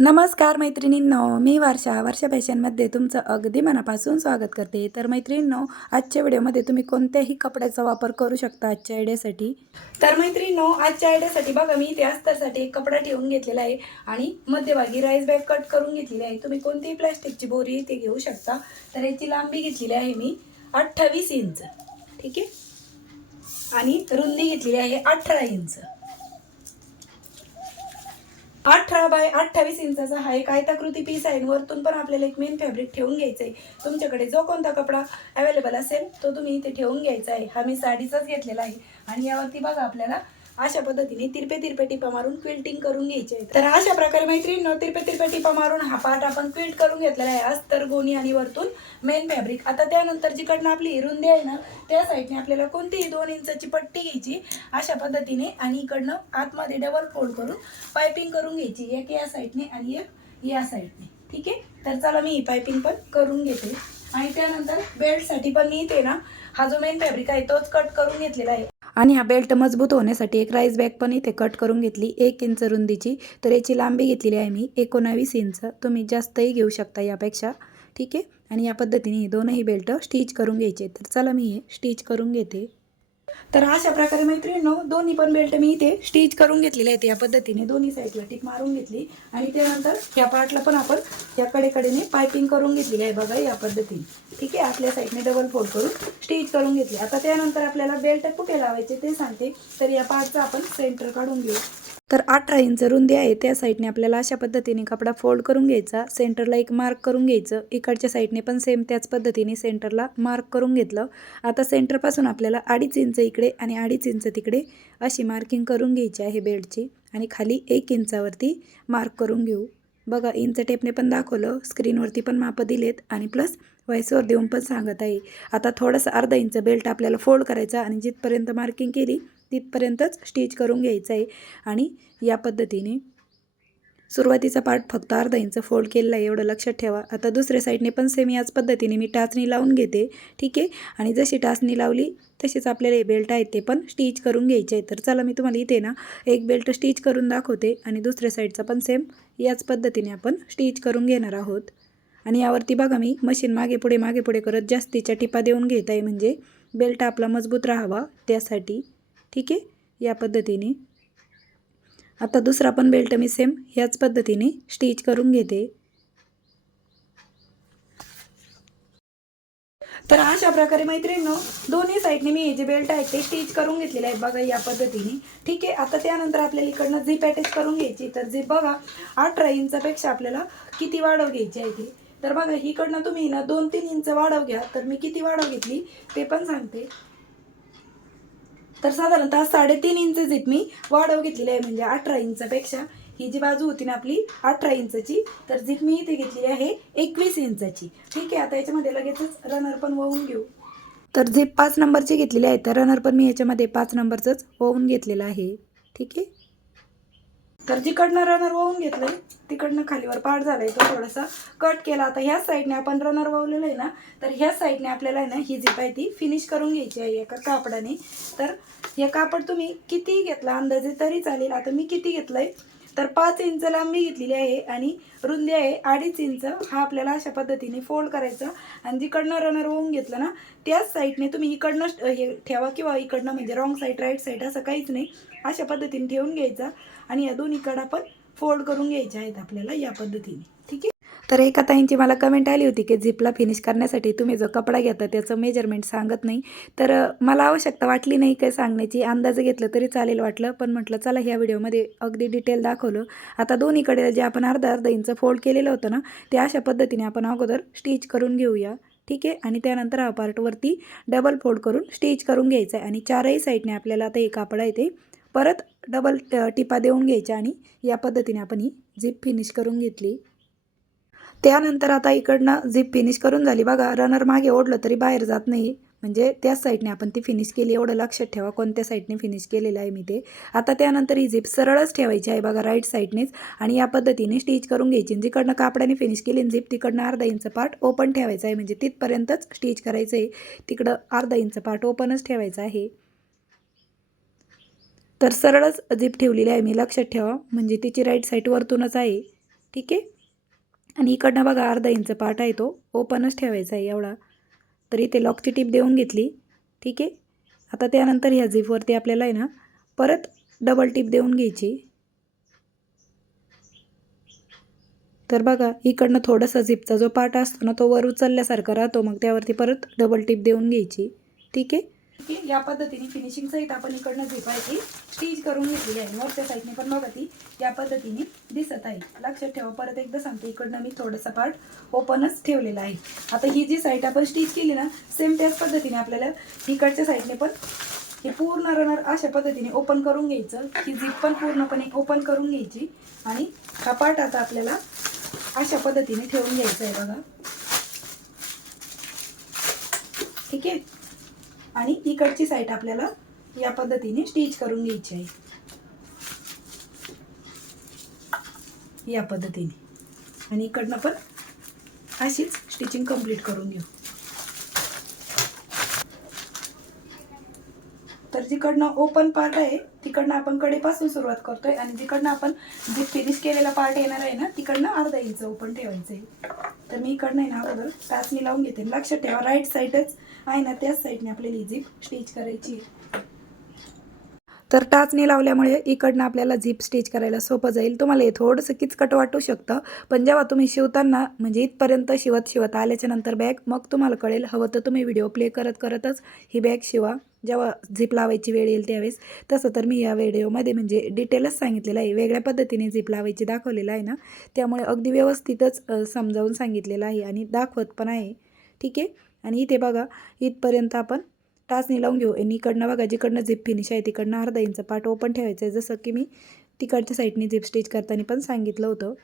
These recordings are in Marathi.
नमस्कार मैत्रिणींनो, मी वर्षा फॅशनमध्ये तुमचं अगदी मनापासून स्वागत करते. तर मैत्रिणींनो, आजच्या व्हिडिओमध्ये तुम्ही कोणत्याही कपड्याचा वापर करू शकता आजच्या आयडियासाठी. तर मैत्रिणींनो, आजच्या आयडियासाठी बघा, मी इथे अस्तरसाठी एक कपडा ठेवून घेतलेला आहे आणि मध्यभागी राईस बॅग कट करून घेतलेली आहे. तुम्ही कोणतीही प्लॅस्टिकची बोरी इथे घेऊ शकता. तर याची लांबी घेतलेली आहे मी 28 इंच, ठीक आहे, आणि रुंदी घेतलेली आहे 18 इंच. 18 बाय 28 इंचाचा हा एक आयताकृती पीस आहे. वरतून पण आपल्याला एक मेन फॅब्रिक ठेवून घ्यायचं आहे. तुमच्याकडे जो कोणता कपडा अवेलेबल असेल तो तुम्ही इथे ठेवून घ्यायचा आहे. हा मी साडीचाच घेतलेला आहे आणि यावरती बघा आपल्याला अशा पद्धतीने तिरपे टिपा मारून क्विल्टिंग करून घ्यायचे आहे. तर अशा प्रकारे मैत्रिणींनो, तिरपे टिपा मारून हा पार्ट आपण क्विल्ट करून घेतलेला आहे. अस्तर, गोणी आणि वरतून मेन फॅब्रिक. आता त्यानंतर जिकडनं आपली रुंदी आहे ना, त्या साईडने आपल्याला कोणतीही 2 इंचाची पट्टी घ्यायची अशा पद्धतीने आणि इकडनं आतमध्ये डबल फोल्ड करून पायपिंग करून घ्यायची, एक या साईडने आणि एक या साईडने, ठीक आहे. तर चला मी ही पायपिंग पण करून घेते. आणि त्यानंतर बेल्टसाठी पण मी इथे ना हा जो मेन फॅब्रिक आहे तोच कट करून घेतलेला आहे. आणि हा बेल्ट मजबूत होण्यासाठी एक राईस बॅग पण इथे कट करून घेतली 1 इंच रुंदीची. तर याची लांबी घेतलेली आहे मी 19 इंच. तुम्ही जास्तही घेऊ शकता यापेक्षा, ठीक आहे. आणि या पद्धतीने दोनही बेल्ट स्टिच करून घ्यायचे. तर चला मी हे स्टिच करून घेते. तर अशा प्रकारे मैत्रिणींनो, दोन्ही पण बेल्ट मी इथे स्टिच करून घेतलेले आहेत. या पद्धतीने दोन्ही साईडला टिप मारून घेतली आणि त्यानंतर ह्या पार्टला पण आपण या कडेने पायपिंग करून घेतलेली आहे बघा, या पद्धतीने, ठीक आहे. आपल्या साईडने डबल फोल्ड करून स्टिच करून घेतली. आता त्यानंतर आपल्याला बेल्ट कुठे लावायचे ते सांगते. तर या पार्टचा आपण सेंटर काढून घेऊ. तर 18 इंच रुंदी आहे, त्या साईडने आपल्याला अशा पद्धतीने कपडा फोल्ड करून घ्यायचा. सेंटरला एक मार्क करून घ्यायचं. इकडच्या साईडने पण सेम त्याच पद्धतीने सेंटरला मार्क करून घेतलं. आता सेंटरपासून आपल्याला 2.5 इंच इकडे आणि 2.5 इंच तिकडे अशी मार्किंग करून घ्यायची आहे बेल्टची. आणि खाली 1 इंचावरती मार्क करून घेऊ. बघा, इंच टेपने पण दाखवलं, स्क्रीनवरती पण मापं दिलेत आणि प्लस व्हॉइसवर देऊन पण सांगत आहे. आता थोडंसं अर्धा इंच बेल्ट आपल्याला फोल्ड करायचा आणि जिथपर्यंत मार्किंग केली तिथपर्यंतच स्टिच करून घ्यायचं आहे. आणि या पद्धतीने सुरुवातीचा पार्ट फक्त अर्धा इंच फोल्ड केलेला आहे, एवढं लक्षात ठेवा. आता दुसऱ्या साईडने पण सेम याच पद्धतीने मी टाचणी लावून घेते, ठीक आहे. आणि जशी टाचणी लावली तसेच आपल्याला हे बेल्ट आहेत ते पण स्टिच करून घ्यायचे आहे. तर चला मी तुम्हाला इथे ना एक बेल्ट स्टिच करून दाखवते आणि दुसऱ्या साईडचा पण सेम याच पद्धतीने आपण स्टिच करून घेणार आहोत. आणि यावरती बघा, मी मशीन मागे पुढे करत जास्तीच्या टिपा देऊन घेत आहे, म्हणजे बेल्ट आपला मजबूत राहावा त्यासाठी, ठीक आहे. या पद्धतीने आता दुसरा पण बेल्ट मी सेम ह्याच पद्धतीने स्टिच करून घेते. तर अशा प्रकारे मैत्रिणींनो, दोन्ही साईडने मी हे जे बेल्ट आहेत ते स्टिच करून घेतलेले आहेत बघा, या पद्धतीने, ठीक आहे. आता त्यानंतर आपल्याला इकडनं झिप अटॅच करून घ्यायची. तर झिप बघा 18 इंचापेक्षा आपल्याला किती वाढव घ्यायची आहे ती. तर बघा, इकडनं तुम्ही ना 2-3 इंच वाढव घ्या. तर मी किती वाढव घेतली ते पण सांगते. तर साधारणतः 3.5 इंच झिप मी वाढव घेतलेली आहे, म्हणजे 18 इंचापेक्षा ही जी बाजू होती ना आपली 18 इंचची, तर झिप मी इथे घेतलेली आहे 21 इंचाची, ठीक आहे. आता याच्यामध्ये लगेचच रनर पण वळून घेऊ. तर झिप 5 नंबरची घेतलेली आहे, तर रनर पण मी याच्यामध्ये 5 नंबरचंच वळून घेतलेलं आहे, ठीक आहे. तर जिकडनं रनर वळून घेतलंय तिकडनं खालीवर पार्ट झालाय तो थोडासा कट केला. आता ह्याच साईडने आपण रनर वळलेलं आहे ना, तर ह्याच साईडने आपल्याला आहे ना ही झिप आहे ती फिनिश करून घ्यायची आहे एका कापडाने. तर हे कापड तुम्ही किती घेतला अंदाजे तरी चालेल. आता मी किती घेतलंय, तर 5 इंच लांबी घेतलेली आहे आणि रुंदी आहे 2.5 इंच. हा आपल्याला अशा पद्धतीने फोल्ड करायचा आणि जिकडनं रनर वळून घेतलं ना त्याच साईडने तुम्ही इकडनं हे ठेवा किंवा इकडनं, म्हणजे रॉंग साईड राईट साईड असं काहीच नाही, अशा पद्धतीने ठेवून घ्यायचा. आणि या दोन्हीकडं पण फोल्ड करून घ्यायचे आहेत आपल्याला या पद्धतीने, ठीक आहे. तर एका ताईंची मला कमेंट आली होती की झिपला फिनिश करण्यासाठी तुम्ही जो कपडा घेता त्याचं मेजरमेंट सांगत नाही. तर मला आवश्यकता वाटली नाही काय सांगण्याची, अंदाजे घेतलं तरी चालेल वाटलं, पण म्हटलं चला ह्या व्हिडिओमध्ये अगदी डिटेल दाखवलं. आता दोन्हीकडे जे आपण अर्धा इंच फोल्ड केलेलं होतं ना, ते अशा पद्धतीने आपण अगोदर स्टिच करून घेऊया, ठीक आहे. आणि त्यानंतर हा पार्टवरती डबल फोल्ड करून स्टिच करून घ्यायचं आहे. आणि चारही साईडने आपल्याला आता हे कापड आहे ते परत डबल टिपा देऊन घ्यायच्या आणि या पद्धतीने आपण ही झिप फिनिश करून घेतली. त्यानंतर आता इकडनं झिप फिनिश करून झाली बघा, रनर मागे ओढलं तरी बाहेर जात नाही, म्हणजे त्याच साईडने आपण ती फिनिश केली, एवढं लक्षात ठेवा कोणत्या साईडने फिनिश केलेलं आहे मी ते. आता त्यानंतर ही झिप सरळच ठेवायची आहे बघा, राईट साईडनेच, आणि या पद्धतीने स्टिच करून घ्यायची. जिकडनं कापडाने फिनिश केली झिप तिकडनं अर्धा इंच पार्ट ओपन ठेवायचा आहे, म्हणजे तिथपर्यंतच स्टिच करायचं आहे. तिकडं अर्धा इंच पार्ट ओपनच ठेवायचा आहे. तर सरळच झिप ठेवलेली आहे मी, लक्षात ठेवा, म्हणजे तिची राईट साईड वरतूनच आहे. ठीक आहे. आणि इकडनं बघा अर्धा इंच पार्ट आहे तो ओपनच ठेवायचा आहे एवढा. तर इथे लॉकची टीप देऊन घेतली. ठीक आहे. आता त्यानंतर ह्या झिपवरती आपल्याला आहे ना परत डबल टीप देऊन घ्यायची. तर बघा इकडनं थोडासा झिपचा जो पार्ट असतो ना तो वर उचलल्यासारखा राहतो, मग त्यावरती परत डबल टीप देऊन घ्यायची. ठीक आहे. या पद्धतीने फिनिशिंग सहित आपण इकडनं झिपायची स्टिच करून घेतलेली आहे. वरच्या साईडने पण बघा ती या पद्धतीने दिसत आहे. लक्षात ठेवा, परत एकदा सांगते, इकडनं मी थोडासा पार्ट ओपनच ठेवलेला आहे. आता ही जी साईड आपण स्टिच केली ना सेम त्याच पद्धतीने आपल्याला इकडच्या साईडने पण हे पूर्ण रनर अशा पद्धतीने ओपन करून घ्यायचं. ही झिप पण पूर्णपणे ओपन करून घ्यायची आणि हा पार्ट आता आपल्याला अशा पद्धतीने ठेवून घ्यायचं आहे बघा. ठीक आहे. आणि इकडची साईड आपल्याला या पद्धतीने स्टिच करून घ्यायची आहे या पद्धतीने. आणि इकडनं पण अशीच स्टिचिंग कंप्लीट करून घेऊ. तर जिकडनं ओपन पार्ट आहे तिकडनं आपण कडेपासून सुरुवात करतोय आणि जिकडनं आपण जे फिनिश केलेला पार्ट येणार आहे ना तिकडनं अर्धा इंच ओपन ठेवायचं आहे. तर मी इकडनं आहे ना अगोदर टाचणी लावून घेते. लक्षात ठेवा, राईट साईडच आहे ना त्याच साईडने आपल्याला ही झिप स्टिच करायची आहे. तर टाचणी लावल्यामुळे इकडनं आपल्याला झिप स्टिच करायला सोपं जाईल. तुम्हाला हे थोडंसं किचकट वाटू शकतं, पण जेव्हा तुम्ही शिवताना म्हणजे इथपर्यंत शिवत आल्याच्या नंतर बॅग मग तुम्हाला कळेल. हवं तर तुम्ही व्हिडिओ प्ले करतच ही बॅग शिवा जेव्हा झिप लावायची वेळ येईल त्यावेळेस. तसं तर मी या व्हिडिओमध्ये म्हणजे डिटेलच सांगितलेलं आहे, वेगळ्या पद्धतीने झिप लावायची दाखवलेलं आहे ना, त्यामुळे अगदी व्यवस्थितच समजावून सांगितलेलं आहे आणि दाखवत पण आहे. ठीक आहे. आणि इथे बघा इथपर्यंत आपण टाचणी लावून घेऊ. आणि इकडनं बघा जिकडनं झिप फिनिश आहे तिकडनं अर्धा इंच पार्ट ओपन ठेवायचं आहे, जसं की मी तिकडच्या साईडने झिप स्टिच करताना पण सांगितलं होतं.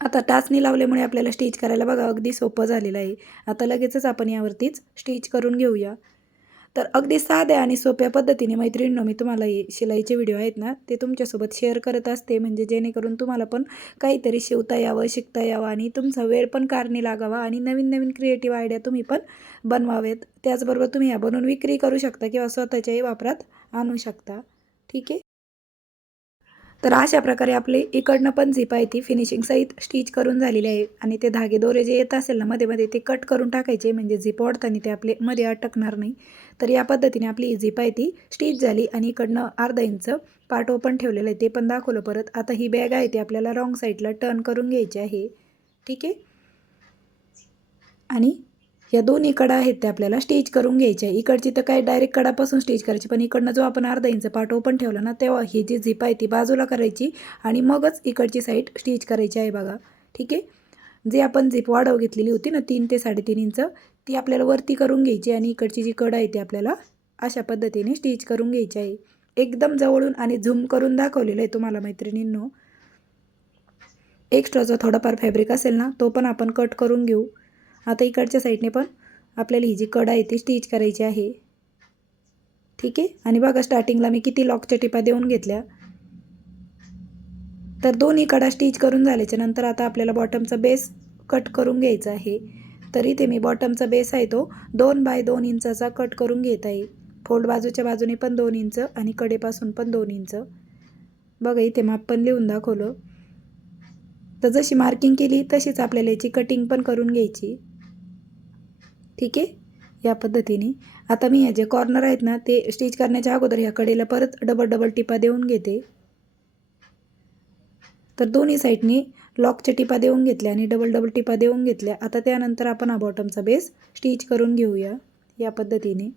आता टाचणी लावल्यामुळे आपल्याला स्टिच करायला बघा अगदी सोपं झालेलं आहे. आता लगेचच आपण यावरतीच स्टिच करून घेऊया. तर अगदी साध्या आणि सोप्या पद्धतीने मैत्रिणींनो मी तुम्हाला हे शिलाईचे व्हिडिओ आहेत ना ते तुमच्यासोबत शेअर करत असते, म्हणजे जेणेकरून तुम्हाला पण काहीतरी शिवता यावं, शिकता यावं आणि तुमचा वेळ पण कारणी लागावा आणि नवीन नवीन क्रिएटिव्ह आयडिया तुम्ही पण बनवावेत. त्याचबरोबर तुम्ही ह्या बनवून विक्री करू शकता किंवा स्वतःच्याही वापरात आणू शकता. ठीक आहे. तर अशा प्रकारे आपले इकडनं पण झिप आहे ती फिनिशिंग सहित स्टिच करून झालेली आहे. आणि ते धागे दोरे जे येत असेल ना मध्ये मध्ये ते कट करून टाकायचे, म्हणजे झिप ओढताना ते आपले मध्ये अटकणार नाही. तर या पद्धतीने आपली ही झिप आहे ती स्टिच झाली आणि इकडनं अर्धा इंच पार्ट ओपन ठेवलेलं आहे ते पण दाखवलं परत. आता ही बॅग आहे ती आपल्याला रॉंग साईडला टर्न करून घ्यायची आहे. ठीक आहे. आणि या दोन्ही कडा आहेत त्या आपल्याला स्टिच करून घ्यायच्या आहे. इकडची तर काय डायरेक्ट कडापासून स्टिच करायची, पण इकडनं जो आपण अर्धा इंच पार्ट ओपन ठेवला ना तेव्हा ही जी झिप आहे ती बाजूला करायची आणि मगच इकडची साईड स्टिच करायची आहे बघा. ठीक आहे. जे आपण झिप वाढव घेतलेली होती ना 3 ते 3.5 इंच ती आपल्याला वरती करून घ्यायची आणि इकडची जी कड आहे ती आपल्याला अशा पद्धतीने स्टिच करून घ्यायची आहे. एकदम जवळून आणि झूम करून दाखवलेलं आहे तुम्हाला मैत्रिणींनो. एक्स्ट्राचा थोडाफार फॅब्रिक असेल ना तो पण आपण कट करून घेऊ. आता इकडच्या साईडने पण आपल्याला ही जी कड आहे ती स्टिच करायची आहे. ठीक आहे. आणि बघा स्टार्टिंगला मी किती लॉकच्या टिपा देऊन घेतल्या. तर दोन्ही कडा स्टिच करून झाल्याच्या नंतर आता आपल्याला बॉटमचा बेस कट करून घ्यायचा आहे. तर इथे मी बॉटमचा बेस आहे तो 2 बाय 2 इंचाचा कट करून घेत आहे. फोल्ड बाजूच्या बाजूने पण 2 इंच आणि कडेपासून पण 2 इंच. बघा इथे माप पण लिहून दाखवलं. तर जशी मार्किंग केली तशीच आपल्याला याची कटिंग पण करून घ्यायची. ठीक आहे. या पद्धतीने आता मी हे जे कॉर्नर आहेत ना ते स्टिच करण्याच्या अगोदर ह्या कडेला परत डबल टिपा देऊन घेते. तर दोन्ही साईडनी लॉकच्या टिपा देऊन घेतल्या आणि डबल टिपा देऊन घेतल्या. आता त्यानंतर आपण हा बॉटमचा बेस स्टिच करून घेऊया या पद्धतीने.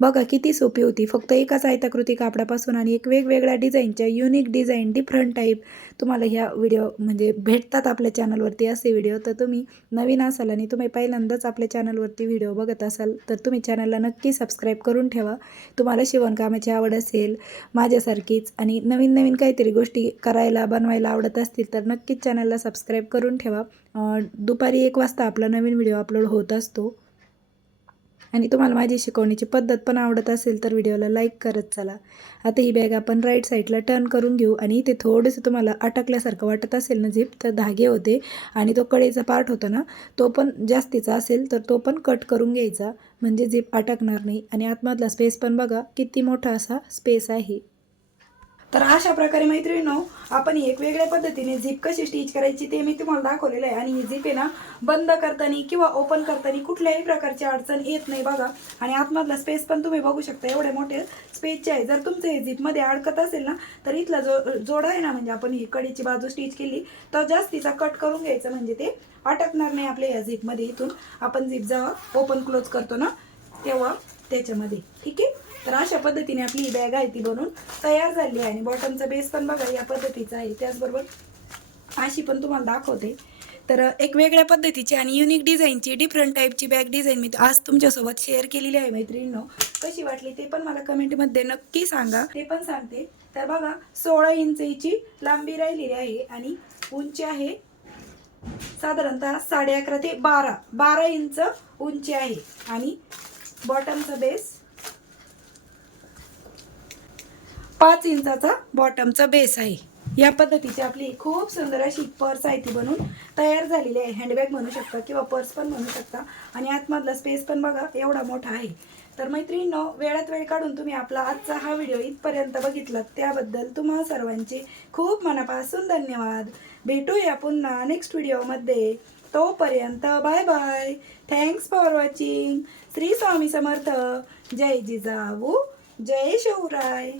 बघा किती सोपी होती. फक्त एकाच आयताकृती कापडापासून आणि एक वेगवेगळ्या डिझाईनच्या युनिक डिझाईन डिफरंट टाईप तुम्हाला ह्या व्हिडिओ म्हणजे भेटतात आपल्या चॅनलवरती असे व्हिडिओ. तर तुम्ही नवीन असाल आणि तुम्ही पहिल्यांदाच आपल्या चॅनलवरती व्हिडिओ बघत असाल तर तुम्ही चॅनलला नक्की सबस्क्राईब करून ठेवा. तुम्हाला शिवणकामाची आवड असेल माझ्यासारखीच आणि नवीन नवीन काहीतरी गोष्टी करायला बनवायला आवडत असतील तर नक्कीच चॅनलला सबस्क्राईब करून ठेवा. दुपारी 1 वाजता आपला नवीन व्हिडिओ अपलोड होत असतो. आणि तुम्हाला माझी शिकवण्याची पद्धत पण आवडत असेल तर व्हिडिओला लाईक करत चला. आता ही बॅग आपण राईट साईडला टर्न करून घेऊ आणि इथे थोडंसं तुम्हाला अटकल्यासारखं वाटत असेल ना झिप तर धागे होते आणि तो कडेचा पार्ट होता ना तो पण जास्तीचा असेल तर तो पण कट करून घ्यायचा, म्हणजे झिप अटकणार नाही. आणि आतमधला स्पेस पण बघा किती मोठा असा स्पेस आहे. तर अशा प्रकारे मैत्रिणींनो आपण एक वेगळ्या पद्धतीने झिप कशी स्टिच करायची ते मी तुम्हाला दाखवलेलं आहे. आणि ही झिप आहे ना बंद करताना किंवा ओपन करताना कुठल्याही प्रकारची अडचण येत नाही बघा. आणि आतमधला स्पेस पण तुम्ही बघू शकता एवढे मोठे स्पेसचे आहे. जर तुमचं हे झिपमध्ये अडकत असेल ना तर इथला जोडा आहे ना म्हणजे आपण ही कडेची बाजू स्टिच केली तर जास्तीचा कट करून घ्यायचं म्हणजे ते अटकणार नाही आपल्या या झिपमध्ये. इथून आपण झिप जेव्हा ओपन क्लोज करतो ना तेव्हा त्याच्यामध्ये. ठीक आहे. तर अशा पद्धतीने आपली ही बॅग आहे ती बनवून तयार झाली आहे. आणि बॉटमचा बेस पण बघा या पद्धतीचा आहे. त्याचबरोबर अशी पण तुम्हाला दाखवते. तर एक वेगळ्या पद्धतीची आणि युनिक डिझाईनची डिफरंट टाईपची बॅग डिझाईन मी आज तुमच्यासोबत शेअर केलेली आहे मैत्रिणींनो. कशी वाटली ते पण मला कमेंटमध्ये नक्की सांगा. ते पण सांगते. तर बघा 16 इंचची लांबी राहिलेली आहे आणि उंची आहे साधारणतः 11.5 ते 12 इंच उंची आहे. आणि बॉटमचा बेस 5 इंचाचा बॉटमचा बेस आहे. या पद्धतीची आपली खूप सुंदर अशी पर्स आहे ती बनवून तयार झालेली आहे. हँडबॅग म्हणू शकता किंवा पर्स पण म्हणू शकता. आणि आतमधला स्पेस पण बघा एवढा मोठा आहे. तर मैत्रिणींनो वेळात वेळ काढून तुम्ही आपला आजचा हा व्हिडिओ इथपर्यंत बघितलात त्याबद्दल तुम्हा सर्वांचे खूप मनापासून धन्यवाद. भेटूया पुन्हा नेक्स्ट व्हिडिओमध्ये. तोपर्यंत bye bye. Thanks for watching. Shri Swami Samarth. जय जिजाऊ जय शिवराय.